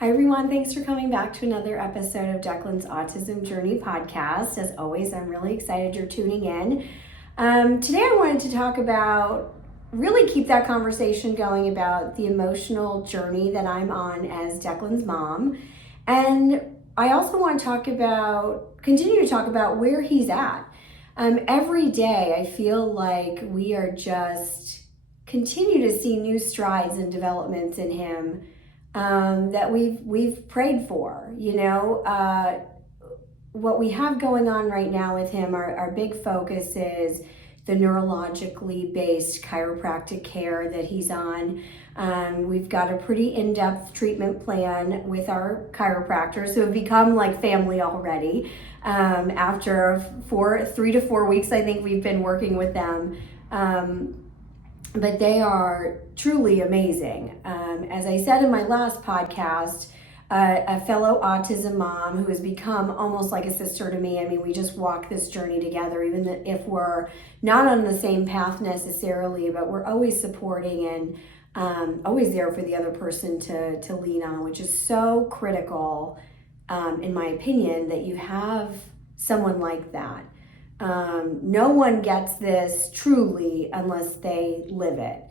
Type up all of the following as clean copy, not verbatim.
Hi everyone, thanks for coming back to another episode of Declan's Autism Journey podcast. As always, I'm really excited you're tuning in. Today I wanted to talk about, really keep that conversation going about the emotional journey that I'm on as Declan's mom. And I also want to continue to talk about where he's at. Every day I feel like we are just continue to see new strides and developments in him that we've prayed for. What we have going on right now with him, our big focus is the neurologically based chiropractic care that he's on. We've got a pretty in-depth treatment plan with our chiropractors who have become like family already. After 3 to 4 weeks, I think we've been working with them. But they are truly amazing. As I said in my last podcast, a fellow autism mom who has become almost like a sister to me. I mean, we just walk this journey together, even if we're not on the same path necessarily, but we're always supporting and always there for the other person to lean on, which is so critical, in my opinion, that you have someone like that. No one gets this truly unless they live it.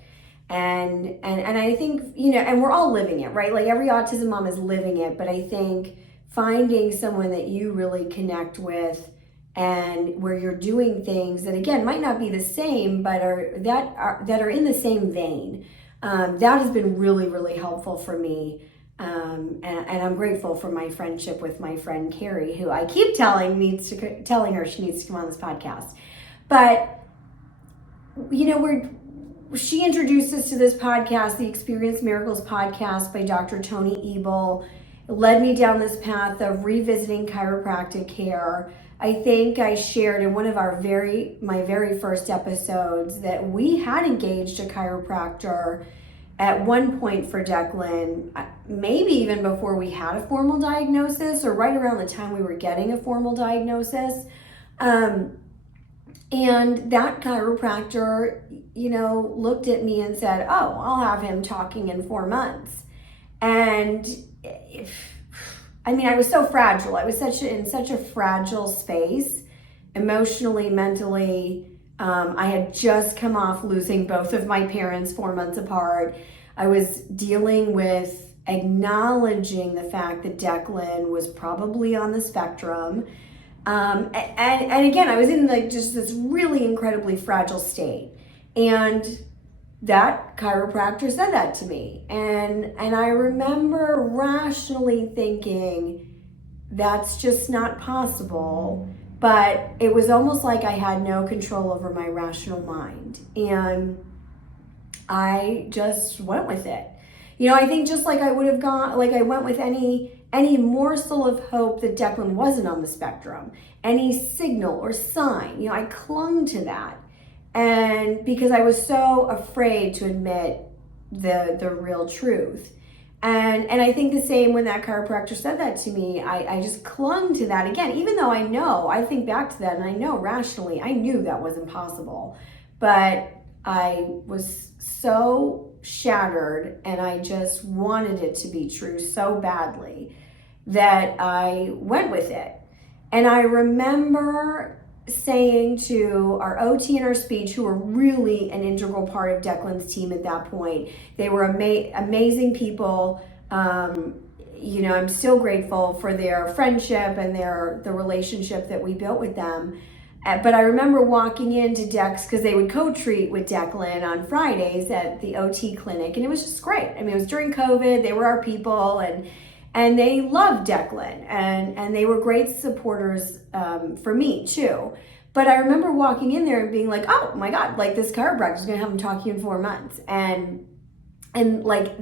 And I think, and we're all living it, right? Like every autism mom is living it, but I think finding someone that you really connect with and where you're doing things that, again, might not be the same, but that are in the same vein, that has been really, really helpful for me. And I'm grateful for my friendship with my friend Carrie, who I keep telling her she needs to come on this podcast. But she introduced us to this podcast, the Experience Miracles podcast by Dr. Tony Ebel. It led me down this path of revisiting chiropractic care. I think I shared in one of my very first episodes that we had engaged a chiropractor at one point for Declan, maybe even before we had a formal diagnosis or right around the time we were getting a formal diagnosis. And that chiropractor, looked at me and said, "Oh, I'll have him talking in 4 months." And I was so fragile. I was in such a fragile space, emotionally, mentally. I had just come off losing both of my parents 4 months apart. I was dealing with acknowledging the fact that Declan was probably on the spectrum. And again, I was in just this really incredibly fragile state. And that chiropractor said that to me. And I remember rationally thinking, that's just not possible. But it was almost like I had no control over my rational mind. And I just went with it. I think just like I would have gone, like I went with any morsel of hope that Declan wasn't on the spectrum, any signal or sign, I clung to that. And because I was so afraid to admit the real truth. And I think the same when that chiropractor said that to me, I just clung to that again, even though I think back to that and I know rationally, I knew that wasn't possible. But I was so shattered and I just wanted it to be true so badly that I went with it. And I remember saying to our OT and our speech, who were really an integral part of Declan's team at that point, they were amazing people. I'm still grateful for their friendship and the relationship that we built with them. But I remember walking into Dex, because they would co-treat with Declan on Fridays at the OT clinic, and it was just great. It was during COVID, they were our people, and they loved Declan, and they were great supporters for me too. But I remember walking in there and being like, oh my God, like this chiropractor is gonna have him talking in 4 months. And like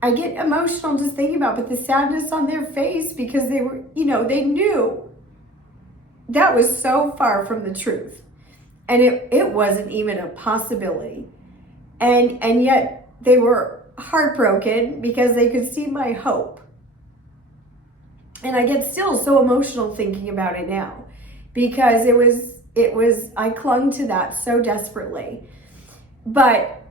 I get emotional just thinking about, but the sadness on their face, because they were, they knew that was so far from the truth. And it wasn't even a possibility. And yet they were heartbroken because they could see my hope. And I get still so emotional thinking about it now, because I clung to that so desperately. But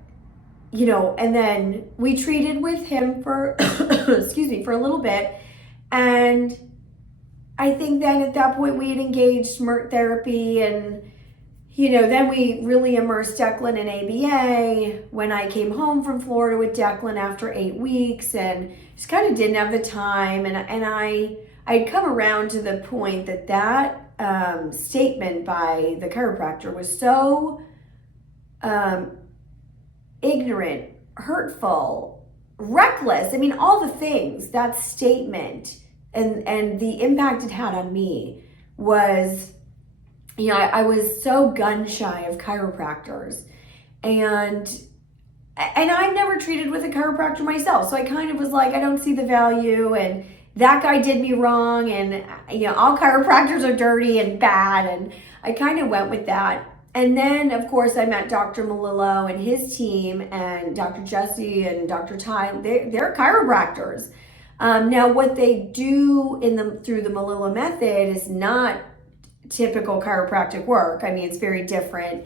and then we treated with him for, excuse me, for a little bit. And I think then at that point we had engaged SMIRT therapy, and then we really immersed Declan in ABA when I came home from Florida with Declan after 8 weeks, and just kind of didn't have the time. And I'd come around to the point that statement by the chiropractor was so ignorant, hurtful, reckless. I mean, all the things, that statement and the impact it had on me was, I was so gun shy of chiropractors, and I've never treated with a chiropractor myself. So I kind of was like, I don't see the value, and that guy did me wrong, and all chiropractors are dirty and bad, and I kind of went with that. And then, of course, I met Dr. Malillo and his team, and Dr. Jesse and Dr. Ty. They're chiropractors. Now, what they do through the Malillo method is not typical chiropractic work. I mean, it's very different.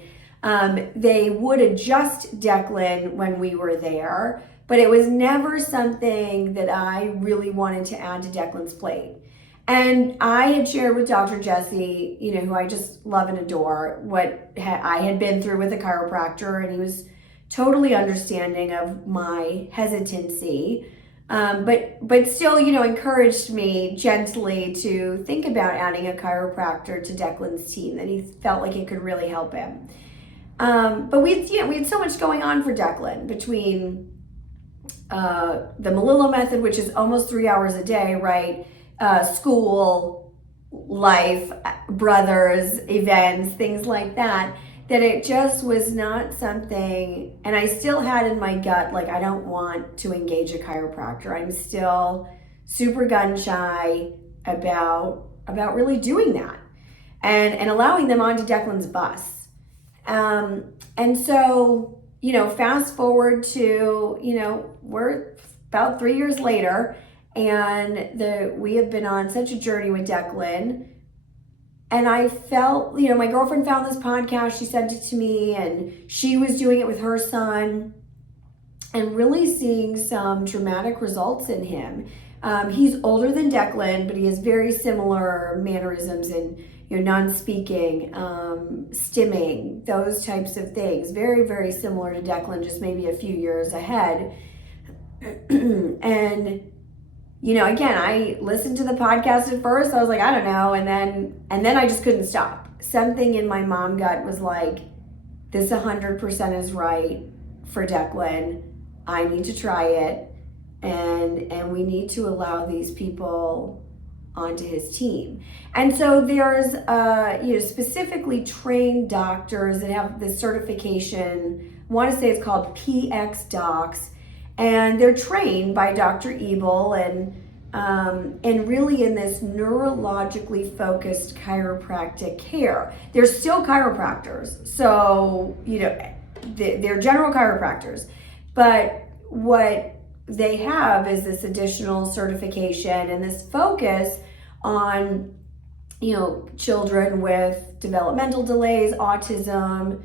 They would adjust Declan when we were there, but it was never something that I really wanted to add to Declan's plate. And I had shared with Dr. Jesse, who I just love and adore, what I had been through with a chiropractor, and he was totally understanding of my hesitancy, but still, encouraged me gently to think about adding a chiropractor to Declan's team, that he felt like it could really help him. But we had so much going on for Declan between the Malillo method, which is almost 3 hours a day, right? School, life, brothers, events, things like that it just was not something, and I still had in my gut, like, I don't want to engage a chiropractor. I'm still super gun shy about really doing that and allowing them onto Declan's bus. And so, fast forward to, we're about 3 years later, and we have been on such a journey with Declan. And I felt, my girlfriend found this podcast, she sent it to me, and she was doing it with her son, and really seeing some dramatic results in him. He's older than Declan, but he has very similar mannerisms and, non-speaking, stimming, those types of things. Very, very similar to Declan, just maybe a few years ahead. And again, I listened to the podcast at first. I was like, I don't know. And then I just couldn't stop. Something in my mom gut was like, this 100% is right for Declan. I need to try it. And we need to allow these people onto his team. And so there's, specifically trained doctors that have this certification. I want to say it's called PX Docs. And they're trained by Dr. Ebel and really in this neurologically focused chiropractic care. They're still chiropractors, so they're general chiropractors, but what they have is this additional certification and this focus on children with developmental delays, autism,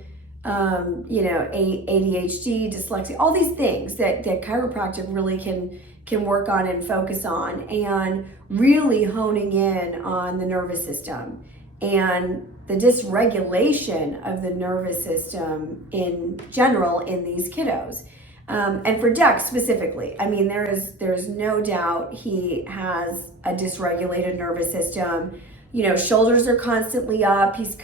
ADHD, dyslexia, all these things that chiropractic really can work on and focus on, and really honing in on the nervous system and the dysregulation of the nervous system in general in these kiddos. And for Dex specifically, I mean, there's no doubt he has a dysregulated nervous system. Shoulders are constantly up. He's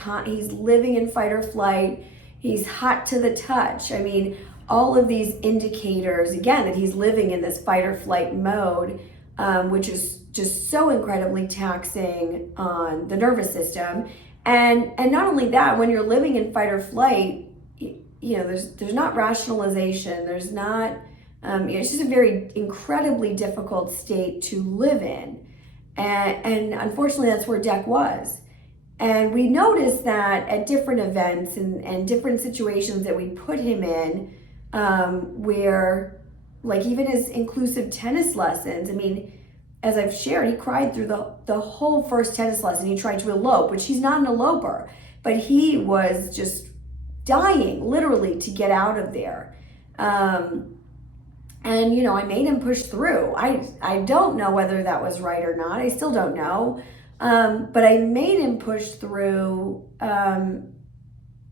living in fight or flight. He's hot to the touch. I mean, all of these indicators, again, that he's living in this fight or flight mode, which is just so incredibly taxing on the nervous system. And not only that, when you're living in fight or flight, there's not rationalization. There's not, it's just a very incredibly difficult state to live in. And unfortunately, that's where Dec was. And we noticed that at different events and different situations that we put him in, where, like, even his inclusive tennis lessons, I mean, as I've shared, he cried through the whole first tennis lesson. He tried to elope, which he's not an eloper, but he was just dying literally to get out of there. And, I made him push through. I don't know whether that was right or not. I still don't know. But I made him push through, and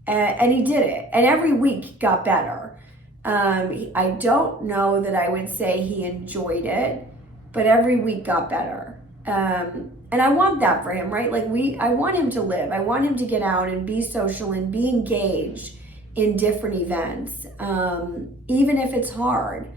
he did it. And every week got better. I don't know that I would say he enjoyed it, but every week got better. And I want that for him, right? I want him to live. I want him to get out and be social and be engaged in different events, even if it's hard.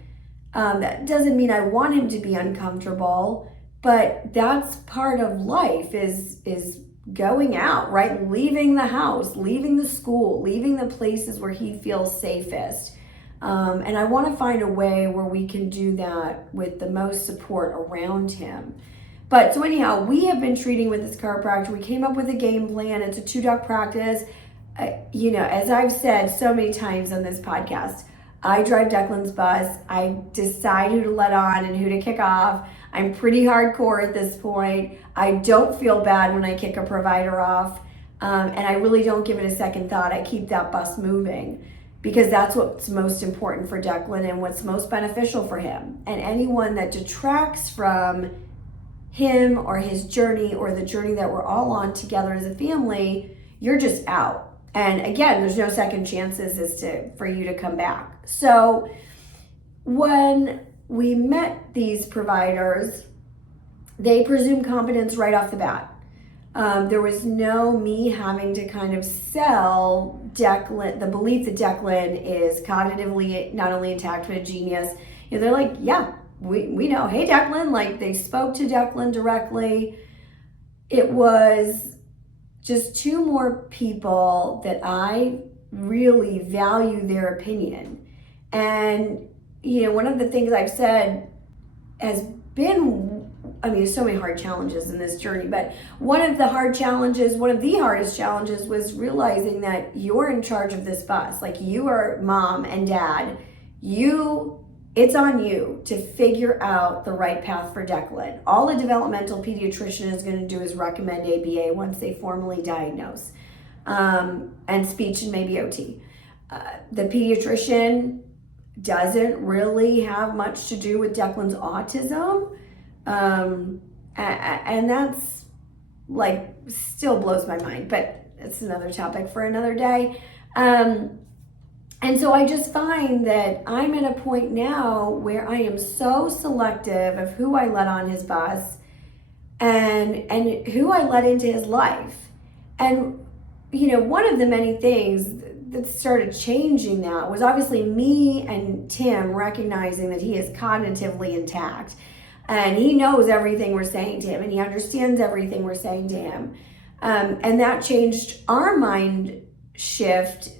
That doesn't mean I want him to be uncomfortable, but that's part of life is going out, right? Leaving the house, leaving the school, leaving the places where he feels safest. And I want to find a way where we can do that with the most support around him. But so anyhow, we have been treating with this chiropractor. We came up with a game plan. It's a 2-duck practice. As I've said so many times on this podcast, I drive Declan's bus. I decide who to let on and who to kick off. I'm pretty hardcore at this point. I don't feel bad when I kick a provider off. And I really don't give it a second thought. I keep that bus moving because that's what's most important for Declan and what's most beneficial for him. And anyone that detracts from him or his journey or the journey that we're all on together as a family, you're just out. And again, there's no second chances for you to come back. So when we met these providers, they presumed competence right off the bat. There was no me having to kind of sell Declan, the belief that Declan is cognitively not only intact, but a genius. They're like, yeah, we know. Hey, Declan, they spoke to Declan directly. It was just 2 more people that I really value their opinion. And, one of the things I've said has been, there's so many hard challenges in this journey, but one of the hardest challenges was realizing that you're in charge of this bus. You are mom and dad. It's on you to figure out the right path for Declan. All a developmental pediatrician is going to do is recommend ABA once they formally diagnose, and speech and maybe OT. The pediatrician doesn't really have much to do with Declan's autism, and that's still blows my mind, but it's another topic for another day. And so I just find that I'm at a point now where I am so selective of who I let on his bus and who I let into his life. And, one of the many things that started changing that was obviously me and Tim recognizing that he is cognitively intact. And he knows everything we're saying to him and he understands everything we're saying to him. And that changed our mind shift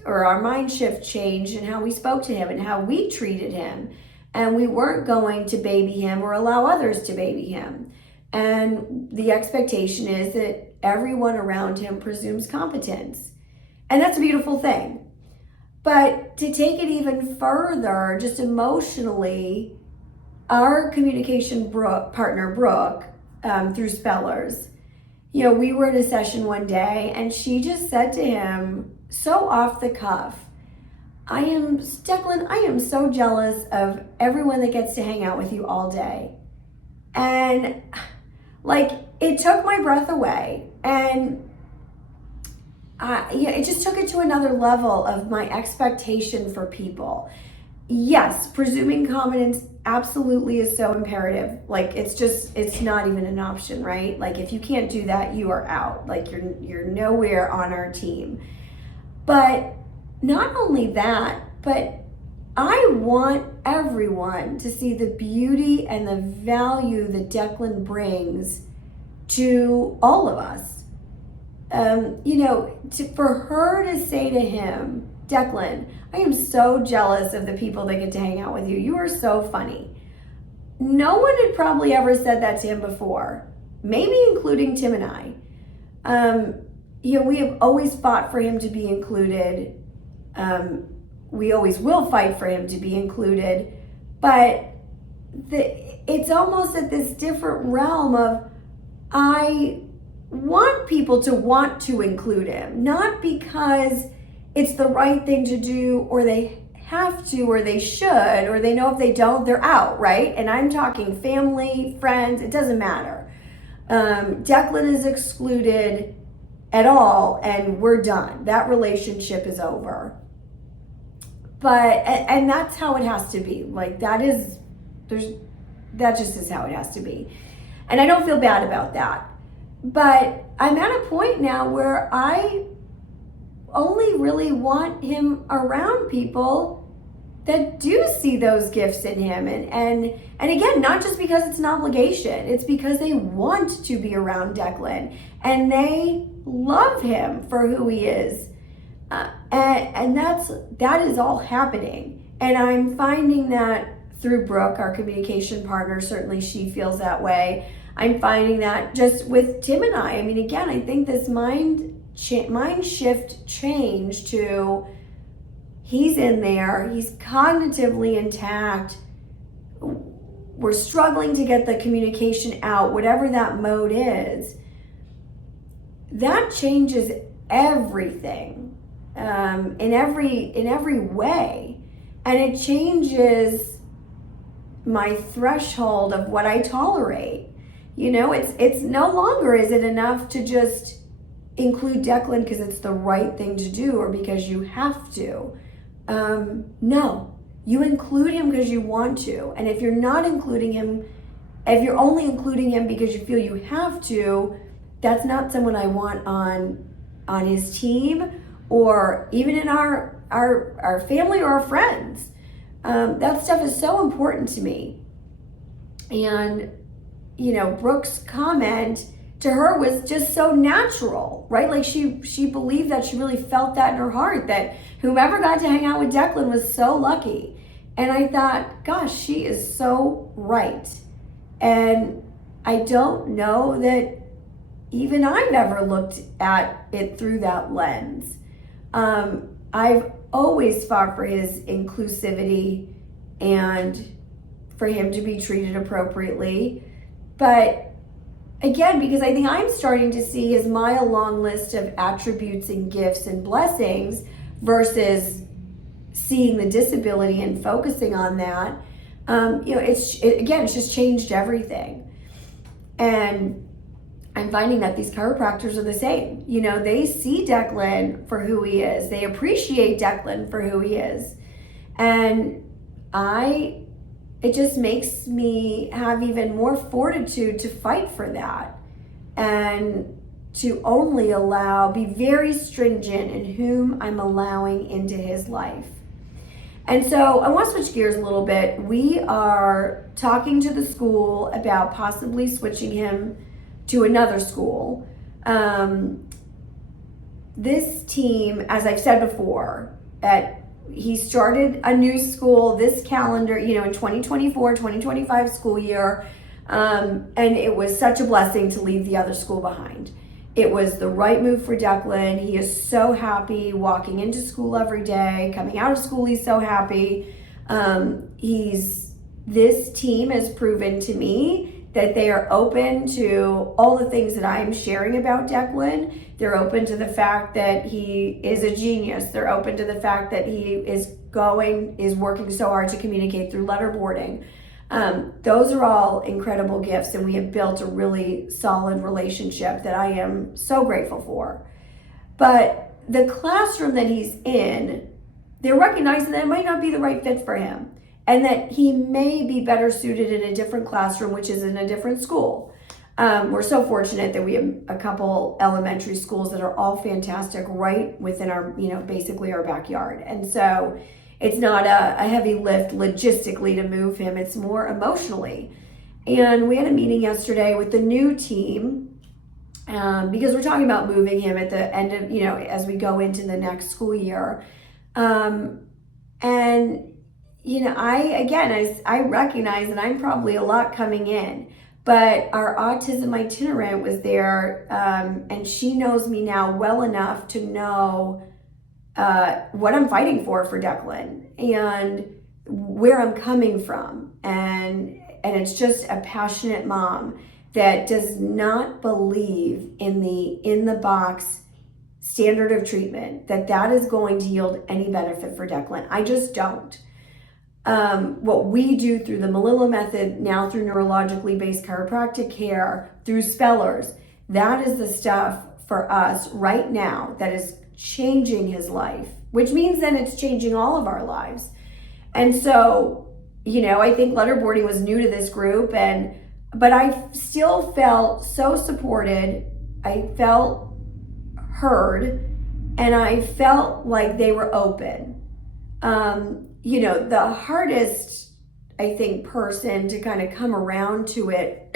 changed in how we spoke to him and how we treated him. And we weren't going to baby him or allow others to baby him. And the expectation is that everyone around him presumes competence. And that's a beautiful thing. But to take it even further, just emotionally, our communication partner, Brooke, through Spellers, we were in a session one day and she just said to him, so off the cuff, Declan, I am so jealous of everyone that gets to hang out with you all day. And it took my breath away. And it just took it to another level of my expectation for people. Yes, presuming competence absolutely is so imperative. It's not even an option, right? If you can't do that, you are out. You're nowhere on our team. But not only that, but I want everyone to see the beauty and the value that Declan brings to all of us. For her to say to him, Declan, I am so jealous of the people that get to hang out with you. You are so funny. No one had probably ever said that to him before, maybe including Tim and I. We have always fought for him to be included. We always will fight for him to be included. But it's almost at this different realm of, I want people to want to include him, not because it's the right thing to do or they have to or they should, or they know if they don't, they're out, right? And I'm talking family, friends, it doesn't matter. Declan is excluded at all and we're done. That relationship is over. But, and that's how it has to be. Like that just is how it has to be. And I don't feel bad about that. But I'm at a point now where I only really want him around people that do see those gifts in him. And again, not just because it's an obligation, it's because they want to be around Declan and they love him for who he is. And that is all happening. And I'm finding that through Brooke, our communication partner, certainly she feels that way. I'm finding that just with Tim and I mean, again, I think this mind shift change to he's in there, he's cognitively intact, we're struggling to get the communication out, whatever that mode is, that changes everything in every way. And it changes my threshold of what I tolerate. You know, it's no longer is it enough to just include Declan because it's the right thing to do or because you have to. No, you include him because you want to. And if you're not including him, if you're only including him because you feel you have to, that's not someone I want on his team or even in our family or our friends. That stuff is so important to me. And, you know, Brooke's comment to her was just so natural, right? Like she believed that, she really felt that in her heart, that whomever got to hang out with Declan was so lucky. And I thought, gosh, she is so right. And I don't know that even I've ever looked at it through that lens. I've always fought for his inclusivity and for him to be treated appropriately. But again, because I think I'm starting to see his mile-long list of attributes and gifts and blessings versus seeing the disability and focusing on that, you know, it's just changed everything. And I'm finding that these chiropractors are the same. You know, they see Declan for who he is. They appreciate Declan for who he is. And it just makes me have even more fortitude to fight for that and to only be very stringent in whom I'm allowing into his life. And so I want to switch gears a little bit. We are talking to the school about possibly switching him to another school. This team, as I've said before, he started a new school this calendar, you know, in 2024, 2025 school year. And it was such a blessing to leave the other school behind. It was the right move for Declan. He is so happy walking into school every day, coming out of school, he's so happy. This team has proven to me that they are open to all the things that I'm sharing about Declan. They're open to the fact that he is a genius. They're open to the fact that he is working so hard to communicate through letterboarding. Those are all incredible gifts, and we have built a really solid relationship that I am so grateful for. But the classroom that he's in, they're recognizing that it might not be the right fit for him, and that he may be better suited in a different classroom, which is in a different school. We're so fortunate that we have a couple elementary schools that are all fantastic right within our, you know, basically our backyard. And so it's not a heavy lift logistically to move him, it's more emotionally. And we had a meeting yesterday with the new team because we're talking about moving him at the end of, you know, as we go into the next school year. And you know, I recognize that I'm probably a lot coming in, but our autism itinerant was there, and she knows me now well enough to know what I'm fighting for Declan and where I'm coming from. And it's just a passionate mom that does not believe in the box standard of treatment, that is going to yield any benefit for Declan. I just don't. What we do through the Malillo method, now through neurologically based chiropractic care, through spellers, that is the stuff for us right now that is changing his life, which means then it's changing all of our lives. And so, I think letterboarding was new to this group, but I still felt so supported. I felt heard, and I felt like they were open. The hardest, I think, person to kind of come around to it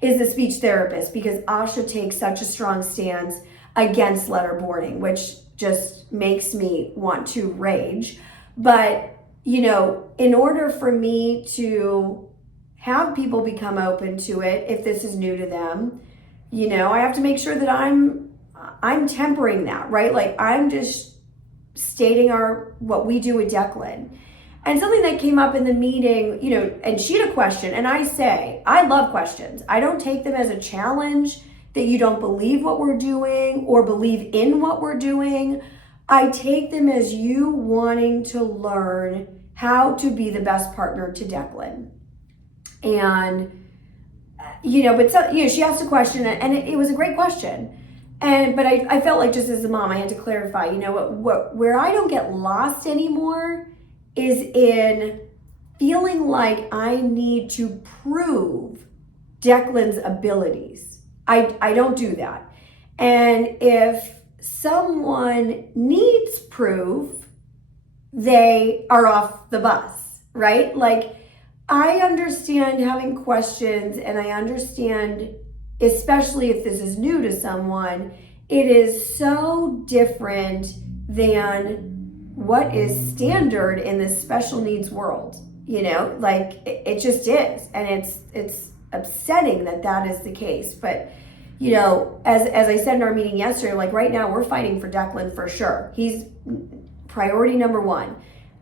is the speech therapist, because Asha takes such a strong stance against letterboarding, which just makes me want to rage. But, in order for me to have people become open to it, if this is new to them, I have to make sure that I'm tempering that, right? Like, I'm just stating what we do with Declan. And something that came up in the meeting, and she had a question, and I love questions. I don't take them as a challenge that you don't believe what we're doing or believe in what we're doing. I take them as you wanting to learn how to be the best partner to Declan. And, she asked a question, and it was a great question. But I felt like, just as a mom, I had to clarify, where I don't get lost anymore is in feeling like I need to prove Declan's abilities. I don't do that. And if someone needs proof, they are off the bus, right? Like, I understand having questions, and I understand, especially if this is new to someone, it is so different than what is standard in this special needs world. It just is. And it's upsetting that is the case. But, as I said in our meeting yesterday, like, right now we're fighting for Declan for sure. He's priority number one.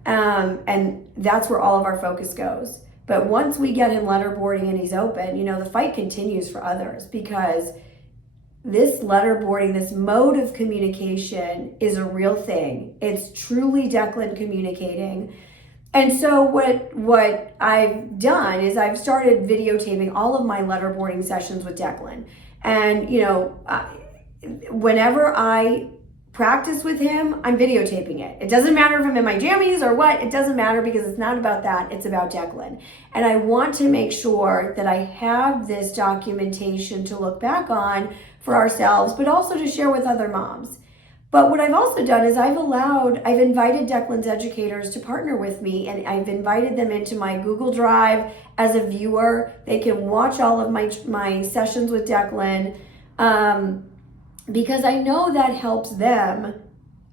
And that's where all of our focus goes. But once we get him letterboarding and he's open, the fight continues for others, because this letterboarding, this mode of communication is a real thing. It's truly Declan communicating. And so what I've done is I've started videotaping all of my letterboarding sessions with Declan. And, whenever I practice with him, I'm videotaping it. It doesn't matter if I'm in my jammies or what. It doesn't matter, because it's not about that. It's about Declan. And I want to make sure that I have this documentation to look back on for ourselves, but also to share with other moms. But what I've also done is I've invited Declan's educators to partner with me, and I've invited them into my Google Drive as a viewer. They can watch all of my sessions with Declan, because I know that helps them,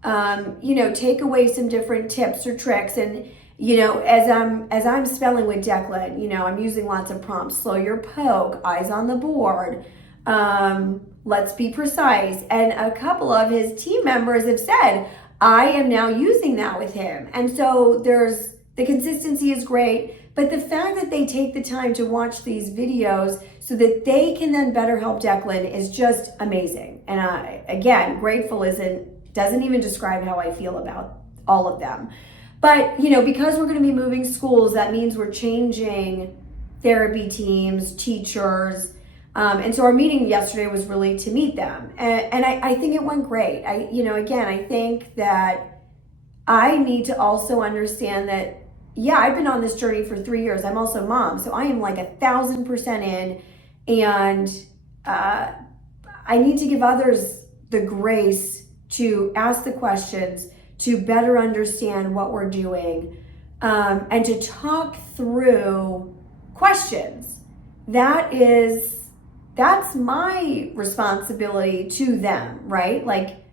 take away some different tips or tricks. And, as I'm spelling with Declan, I'm using lots of prompts: slow your poke, eyes on the board, let's be precise. And a couple of his team members have said, I am now using that with him. And so the consistency is great, but the fact that they take the time to watch these videos so that they can then better help Declan is just amazing. And again, grateful doesn't even describe how I feel about all of them. But, because we're going to be moving schools, that means we're changing therapy teams, teachers. And so our meeting yesterday was really to meet them. And I think it went great. I think that I need to also understand that, I've been on this journey for 3 years. I'm also a mom. So I am like 1,000% in. And I need to give others the grace to ask the questions, to better understand what we're doing, and to talk through questions. That's my responsibility to them, right? Like,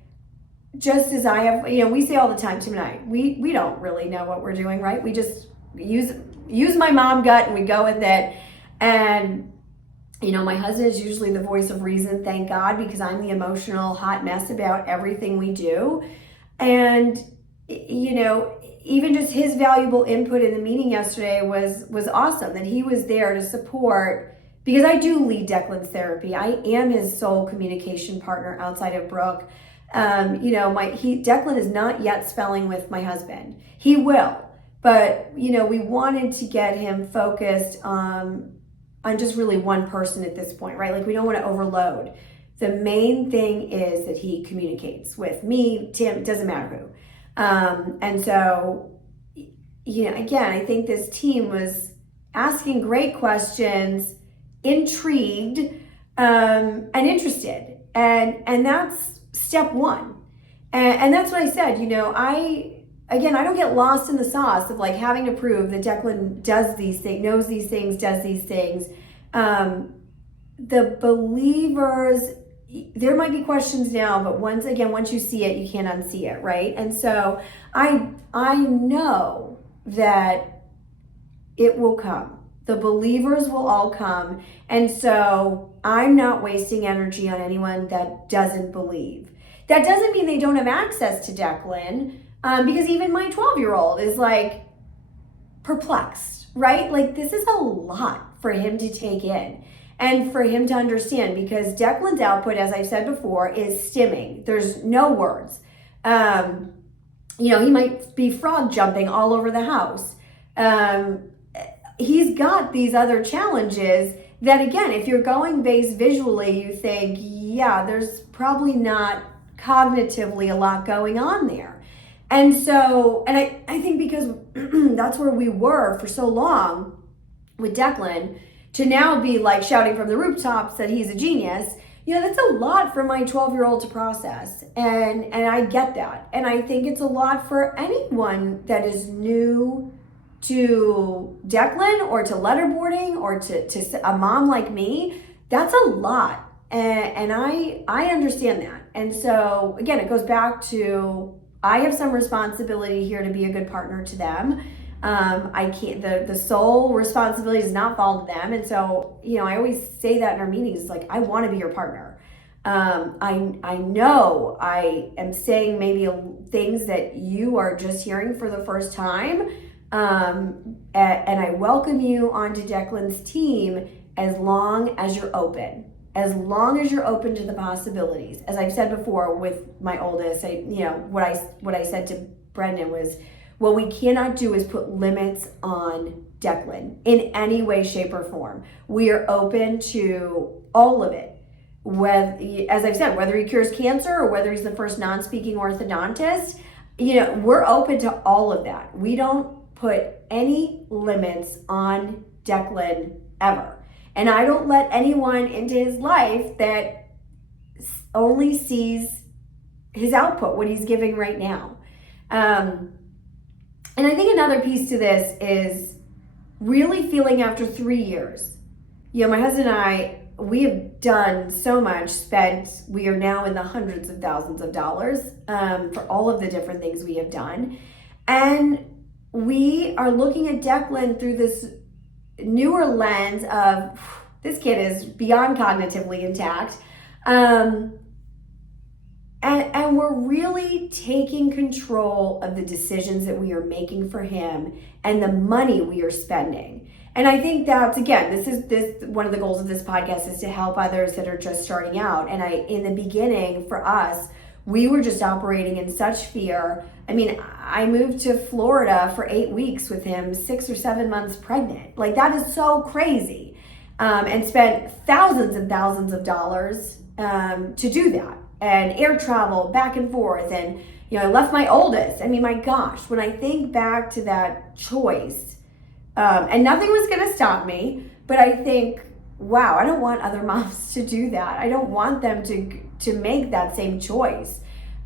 just as I have, we say all the time, Tim and I, we don't really know what we're doing, right? We just use my mom gut and we go with it. And, my husband is usually the voice of reason, thank God, because I'm the emotional hot mess about everything we do. And, even just his valuable input in the meeting yesterday was awesome, that he was there to support, because I do lead Declan's therapy. I am his sole communication partner outside of Brooke. Declan is not yet spelling with my husband. He will, but we wanted to get him focused on just really one person at this point, right? Like we don't want to overload. The main thing is that he communicates with me, Tim, doesn't matter who. And so, again, I think this team was asking great questions, intrigued, and interested. And that's step one. And that's what I said, I don't get lost in the sauce of like having to prove that Declan does these things, knows these things, does these things. The believers, there might be questions now, but once you see it, you can't unsee it, right? And so I know that it will come. The believers will all come. And so I'm not wasting energy on anyone that doesn't believe. That doesn't mean they don't have access to Declan, because even my 12-year-old is like perplexed, right? Like this is a lot for him to take in and for him to understand, because Declan's output, as I've said before, is stimming. There's no words. He might be frog jumping all over the house. He's got these other challenges that, again, if you're going based visually, you think, yeah, there's probably not cognitively a lot going on there. And so, and I think because that's where we were for so long with Declan, to now be like shouting from the rooftops that he's a genius, that's a lot for my 12-year-old to process. And I get that. And I think it's a lot for anyone that is new to Declan or to letterboarding or to a mom like me. That's a lot. And I understand that. And so, again, it goes back to I have some responsibility here to be a good partner to them. I can't, the sole responsibility does not fall to them. And so, I always say that in our meetings, like, I want to be your partner. I know I am saying maybe things that you are just hearing for the first time. And I welcome you onto Declan's team as long as you're open. As long as you're open to the possibilities. As I've said before with my oldest, what I said to Brendan was, what we cannot do is put limits on Declan in any way, shape, or form. We are open to all of it. As I've said, whether he cures cancer or whether he's the first non-speaking orthodontist, we're open to all of that. We don't put any limits on Declan ever. And I don't let anyone into his life that only sees his output, what he's giving right now. And I think another piece to this is really feeling after 3 years. My husband and I, we have done so much, we are now in the hundreds of thousands of dollars for all of the different things we have done. And we are looking at Declan through this newer lens of, this kid is beyond cognitively intact. And we're really taking control of the decisions that we are making for him and the money we are spending. And I think that's, again, this one of the goals of this podcast is to help others that are just starting out. And in the beginning, for us, we were just operating in such fear. I mean, I moved to Florida for 8 weeks with him, 6 or 7 months pregnant. Like, that is so crazy. And spent thousands and thousands of dollars to do that. And air travel back and forth. And, I left my oldest. I mean, my gosh, when I think back to that choice, and nothing was going to stop me, but I think, wow, I don't want other moms to do that. I don't want them to make that same choice.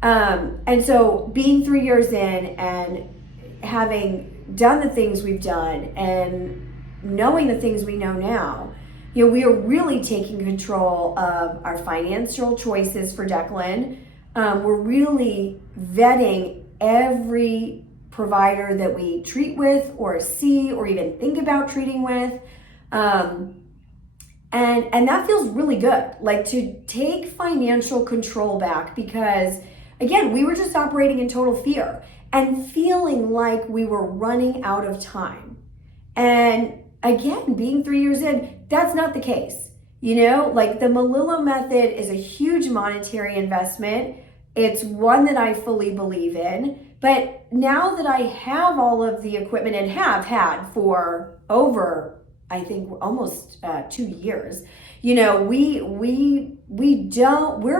And so being 3 years in and having done the things we've done and knowing the things we know now, we are really taking control of our financial choices for Declan. We're really vetting every provider that we treat with or see or even think about treating with. And that feels really good, like to take financial control back, because again, we were just operating in total fear and feeling like we were running out of time. And again, being 3 years in, that's not the case. Like the Melillo method is a huge monetary investment. It's one that I fully believe in. But now that I have all of the equipment and have had for over, I think, almost 2 years, we're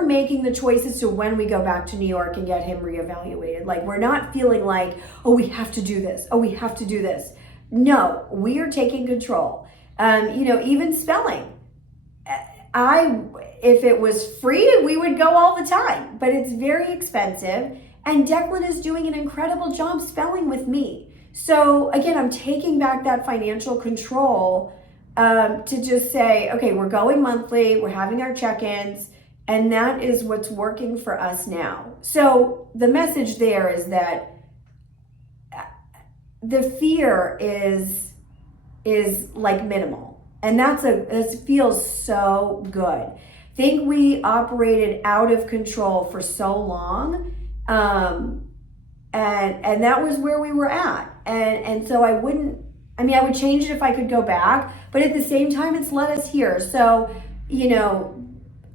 making the choices to when we go back to New York and get him reevaluated. Like, we're not feeling like, oh, we have to do this. Oh, we have to do this. No, we are taking control. Even spelling. If it was free, we would go all the time, but it's very expensive. And Declan is doing an incredible job spelling with me. So again, I'm taking back that financial control to just say, okay, we're going monthly, we're having our check-ins, and that is what's working for us now. So the message there is that the fear is like minimal, and it feels so good. I think we operated out of control for so long, and that was where we were at, and so I would change it if I could go back, but at the same time, it's led us here. So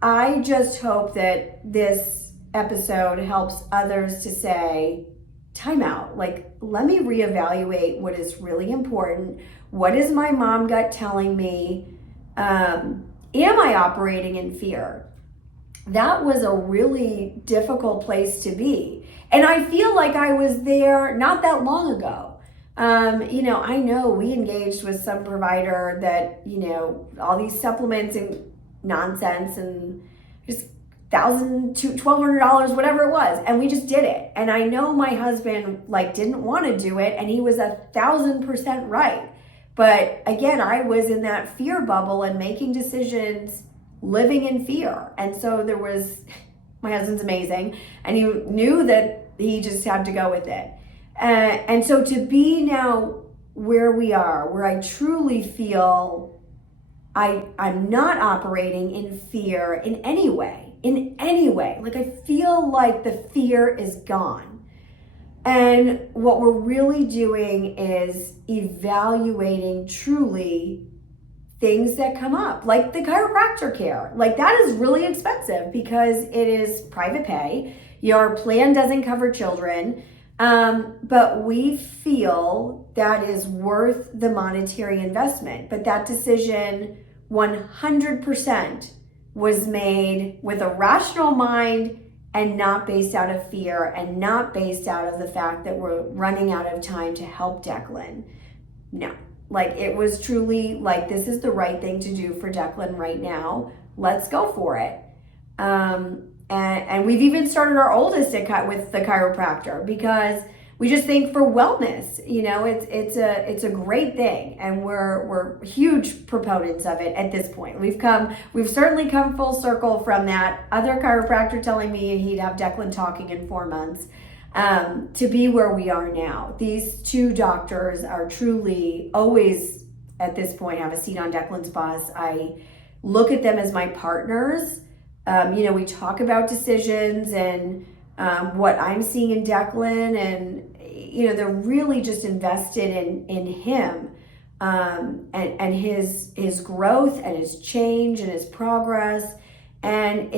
I just hope that this episode helps others to say, time out. Like, let me reevaluate what is really important. What is my mom gut telling me? Am I operating in fear? That was a really difficult place to be. And I feel like I was there not that long ago. I know we engaged with some provider that, all these supplements and nonsense and just $1,000 to $1,200, whatever it was. And we just did it. And I know my husband didn't want to do it, and he was 1,000% right. But again, I was in that fear bubble and making decisions, living in fear. And so my husband's amazing, and he knew that he just had to go with it. And so to be now where we are, where I truly feel I'm not operating in fear in any way. Like, I feel like the fear is gone. And what we're really doing is evaluating truly things that come up, like the chiropractor care. Like, that is really expensive because it is private pay. Your plan doesn't cover children. But we feel that is worth the monetary investment. But that decision 100% was made with a rational mind and not based out of fear and not based out of the fact that we're running out of time to help Declan. No, it was truly this is the right thing to do for Declan right now. Let's go for it. And we've even started our oldest with the chiropractor because we just think for wellness, it's a great thing, and we're huge proponents of it at this point. We've certainly come full circle from that other chiropractor telling me he'd have Declan talking in 4 months to be where we are now. These two doctors are truly always at this point have a seat on Declan's bus. I look at them as my partners. We talk about decisions and what I'm seeing in Declan, and they're really just invested in him and his growth and his change and his progress. And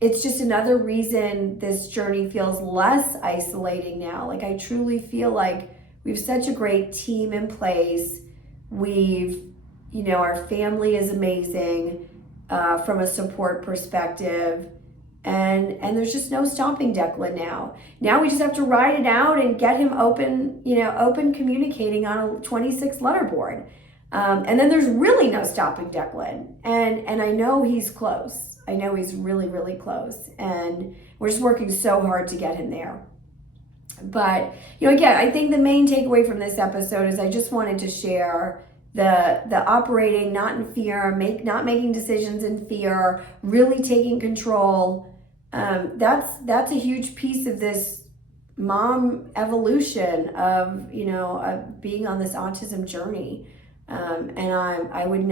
it's just another reason this journey feels less isolating now. Like, I truly feel like we have such a great team in place. Our family is amazing from a support perspective. And there's just no stopping Declan now. Now we just have to ride it out and get him open communicating on a 26 letter board. And then there's really no stopping Declan. And I know he's close. I know he's really, really close. And we're just working so hard to get him there. But, again, I think the main takeaway from this episode is I just wanted to share the operating not in fear, not making decisions in fear, really taking control. That's a huge piece of this mom evolution of being on this autism journey. And I would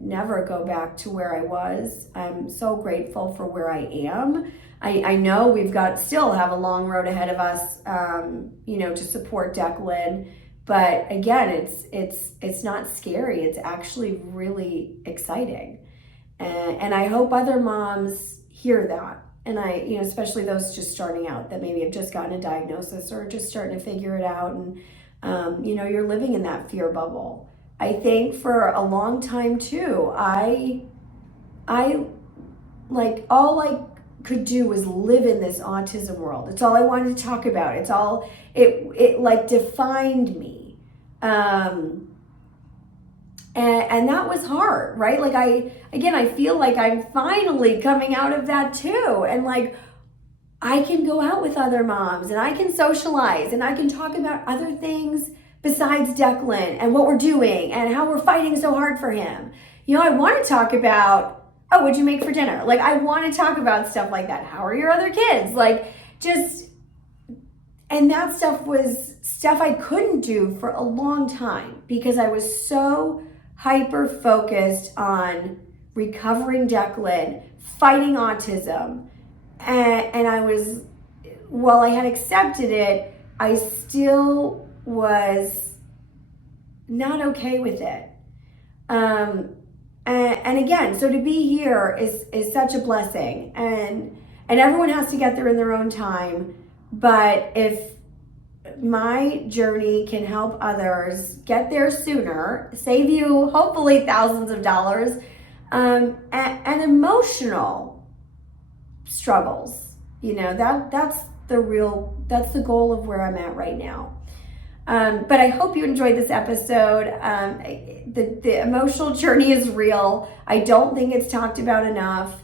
never go back to where I was. I'm so grateful for where I am. I know we've still have a long road ahead of us, to support Declan. But again, it's not scary. It's actually really exciting. And I hope other moms hear that And I, especially those just starting out that maybe have just gotten a diagnosis or just starting to figure it out. And, you're living in that fear bubble. I think for a long time too, I like all I could do was live in this autism world. It's all I wanted to talk about. It like defined me. And that was hard, right? Like I feel like I'm finally coming out of that too. And like, I can go out with other moms and I can socialize and I can talk about other things besides Declan and what we're doing and how we're fighting so hard for him. I want to talk about, oh, what'd you make for dinner? Like, I want to talk about stuff like that. How are your other kids? Like, and that stuff was stuff I couldn't do for a long time because I was so hyper focused on recovering Declan, fighting autism. And I was, while I had accepted it, I still was not okay with it. And again, so to be here is such a blessing, and everyone has to get there in their own time. But if my journey can help others get there sooner, save you hopefully thousands of dollars, and emotional struggles, that's the goal of where I'm at right now. But I hope you enjoyed this episode. The emotional journey is real. I don't think it's talked about enough.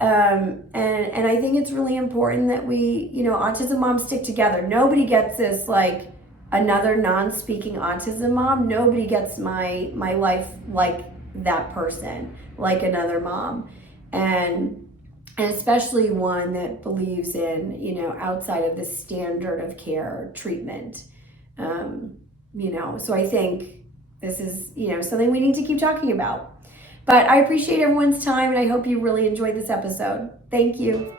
And I think it's really important that we, autism moms stick together. Nobody gets this like another non-speaking autism mom. Nobody gets my life like that person, like another mom. And especially one that believes in, outside of the standard of care treatment. So I think this is, something we need to keep talking about. But I appreciate everyone's time, and I hope you really enjoyed this episode. Thank you.